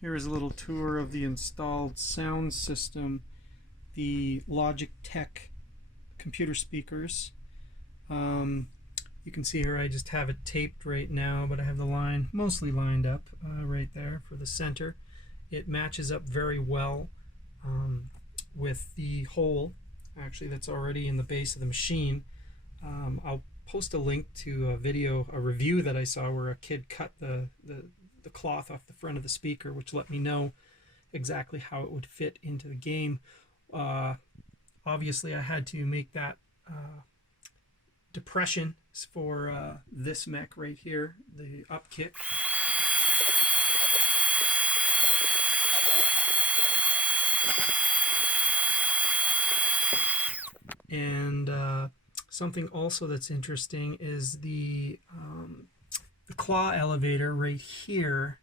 Here is a little tour of the installed sound system, the logitec computer speakers. You can see here I just have it taped right now, but I have the line mostly lined up right there for the center. It matches up very well with the hole actually that's already in the base of the machine. I'll post a link to a review that I saw where a kid cut the cloth off the front of the speaker, which let me know exactly how it would fit into the game. Obviously I had to make that depression for this mech right here, the up kick. And something also that's interesting is the claw elevator right here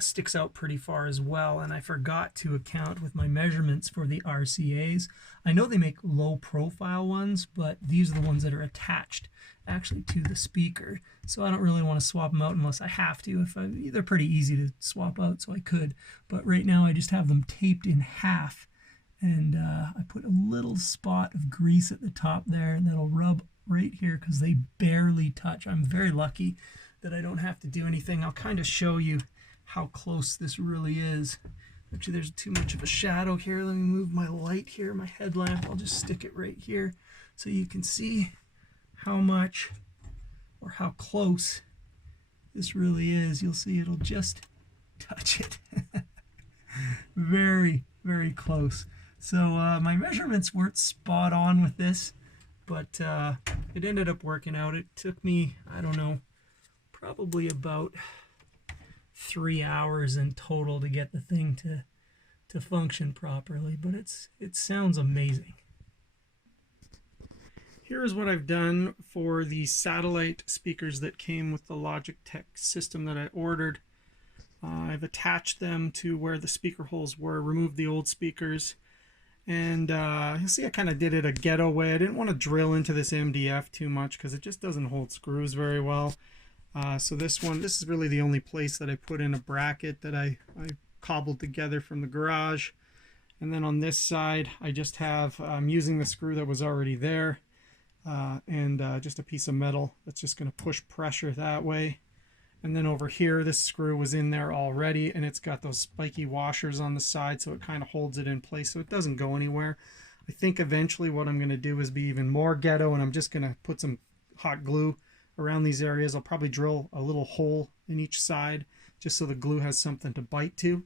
sticks out pretty far as well, and I forgot to account with my measurements for the RCAs. I know they make low profile ones, but these are the ones that are attached actually to the speaker, so I don't really want to swap them out unless I have to. They're pretty easy to swap out, so I could, but right now I just have them taped in half, and I put a little spot of grease at the top there, and that'll rub right here because they barely touch. I'm very lucky that I don't have to do anything. I'll kind of show you how close this really is. Actually, there's too much of a shadow here. Let me move my light here, my headlamp. I'll just stick it right here so you can see how much or how close this really is. You'll see it'll just touch it. Very, very close. So my measurements weren't spot on with this, but it ended up working out. It took me, I don't know, probably about 3 hours in total to get the thing to function properly, but it sounds amazing. Here is what I've done for the satellite speakers that came with the logitec system that I ordered. I've attached them to where the speaker holes were, removed the old speakers, and you'll see I kind of did it a ghetto way. I didn't want to drill into this MDF too much because it just doesn't hold screws very well. So this is really the only place that I put in a bracket that I cobbled together from the garage. And then on this side, I just have, I'm using the screw that was already there, and just a piece of metal that's just going to push pressure that way. And then over here, this screw was in there already, and it's got those spiky washers on the side, so it kind of holds it in place so it doesn't go anywhere. I think eventually what I'm going to do is be even more ghetto, and I'm just going to put some hot glue around these areas. I'll probably drill a little hole in each side just so the glue has something to bite to,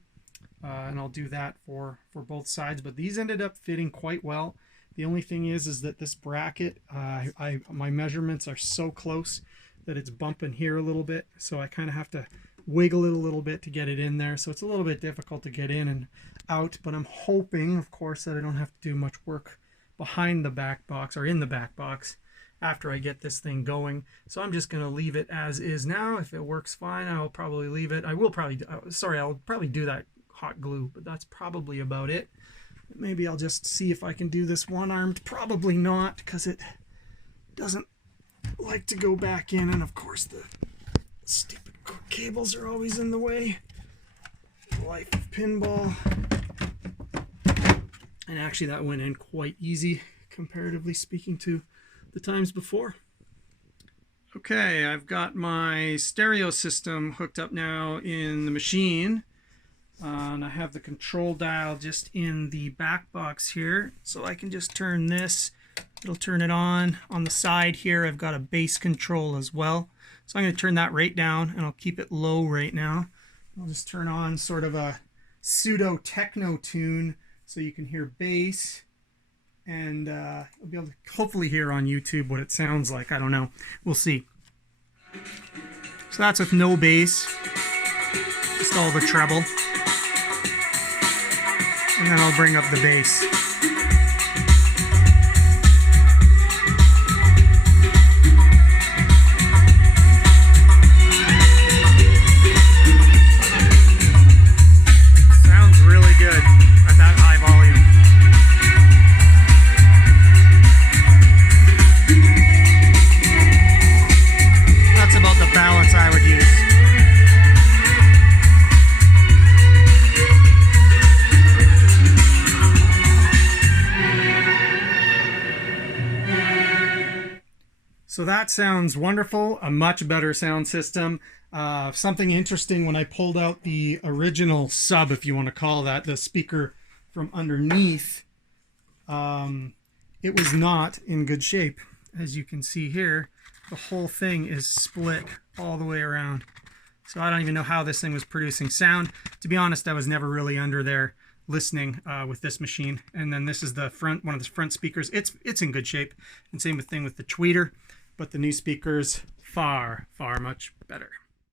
and I'll do that for both sides. But these ended up fitting quite well. The only thing is that this bracket, my measurements are so close that it's bumping here a little bit, so I kind of have to wiggle it a little bit to get it in there, so it's a little bit difficult to get in and out. But I'm hoping, of course, that I don't have to do much work behind the back box or in the back box after I get this thing going. So I'm just going to leave it as is now. If it works fine, I'll probably leave it. I'll probably do that hot glue, but that's probably about it. Maybe I'll just see if I can do this one-armed. Probably not, because it doesn't like to go back in, and of course the stupid cables are always in the way. Life of pinball. And actually that went in quite easy, comparatively speaking to the times before. Okay, I've got my stereo system hooked up now in the machine, and I have the control dial just in the back box here, so I can just turn this. It'll turn it on. On the side here I've got a bass control as well, so I'm going to turn that right down, and I'll keep it low right now. I'll just turn on sort of a pseudo techno tune so you can hear bass, and you'll be able to hopefully hear on YouTube what it sounds like. I don't know, we'll see. So that's with no bass, just all the treble, and then I'll bring up the bass. So that sounds wonderful, a much better sound system. Something interesting, when I pulled out the original sub, if you want to call that, the speaker from underneath, it was not in good shape. As you can see here, the whole thing is split all the way around. So I don't even know how this thing was producing sound. To be honest, I was never really under there listening with this machine. And then this is the front, one of the front speakers. It's in good shape. And same thing with the tweeter, but the new speakers far much better.